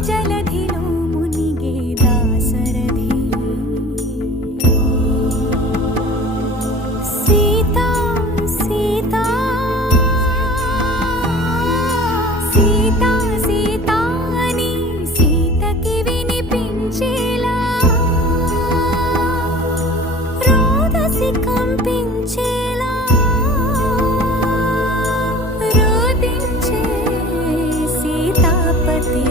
జలధిలో మునిగే దాసరథి సీతా సీతా సీతా సీతా అని సీతకి వినిపించేలా రోదసి కంపించేలా రోదించే సీతాపతి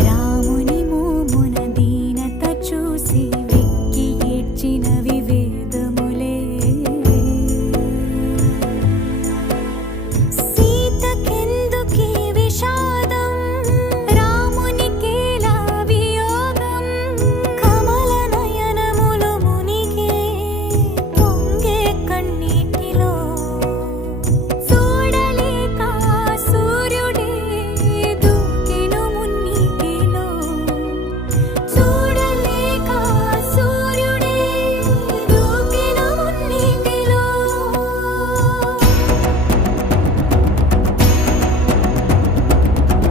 రాముని మోమున దీనత చూసి వెక్కి ఏడ్చినవి వేదములే సీతకెందుకీ విషాదం రామునికేలా వియోగం కమల నయనములు మునిగే పొంగే కన్నీటిలో చూడలేక సూర్యుడే దూకెను మున్నీటిలో చూడలేక సూర్యుడే దూకెను మున్నీటిలో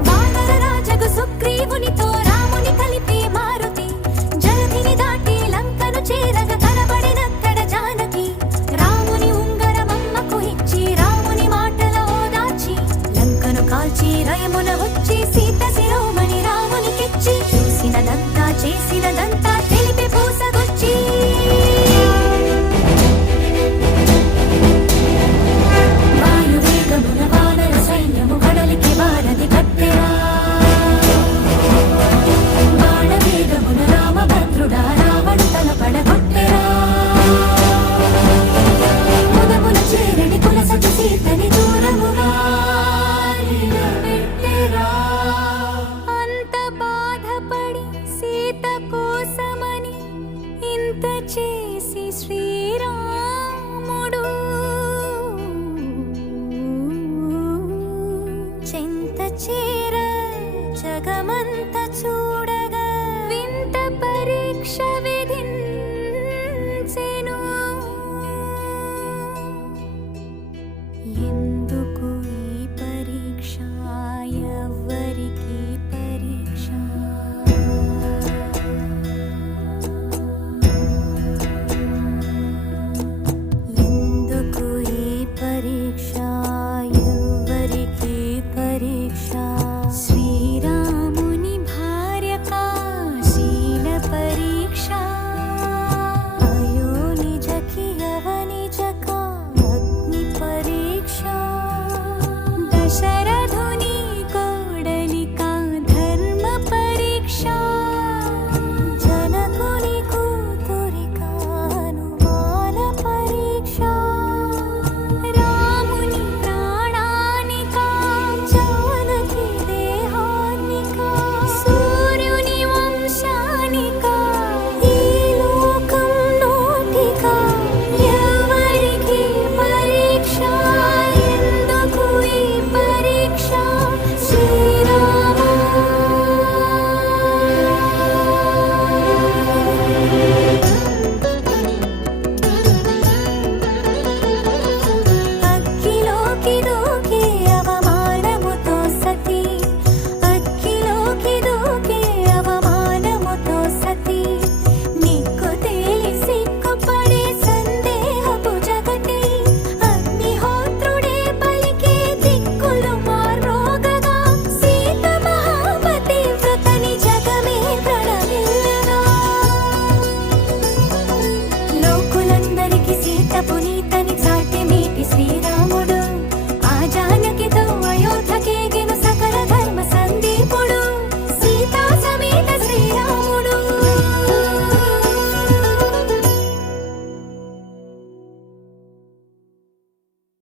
వానర రాజగు సుగ్రీవునితో రాముని కలిపే మారుతి జలధిని దాటి లంకను చేరగా కనబడినక్కడ జానకి రాముని ఉంగరమమ్మకు ఇచ్చి రాముని మాటల ఓదార్చి లంకను కాల్చి రయమున వచ్చి సీత శిరోమణి రామునికిచ్చి చూసినదంతా చేసినదంతా తెలిపి పూసగొచ్చి వాయువేగమున వానర సైన్యము కడలికి వారధి కట్టెరా బాణవేగమున రామభద్రుడా రావణు తల పడగొట్టెరా ముదమున చేరడి కులసటి సీతని దూరముగా నిలబెట్టెరా అంత బాధపడి సీత కోసమని ఇంత చే